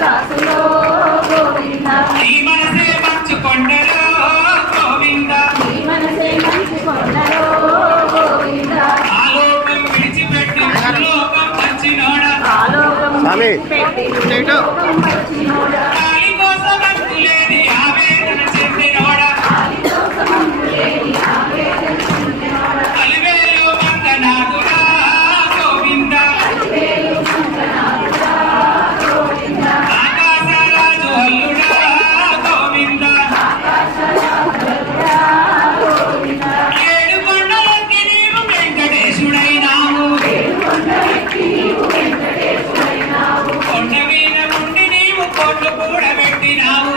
దాసులో గోవింద నీ మనసే మంచు కొండలో గోవింద నీ మనసే మంచు కొండలో గోవింద ఆలోకం విడిచిపెట్టి లోకం వచ్చినోడా ఆలోకం విడిచిపెట్టి లోకం వచ్చినోడా కాలి కోసం అంతులేని ఆవేదన చెందినోడా అలివేలు మంగనాథుడా గోవింద ఆకాశరాజు అల్లుడా గోవింద ఏడు కొండలెక్కి నీవు వెంకటేశుడైనావు కొండ మీద ఉండి నీవు కోట్లు కూడబెట్టినావు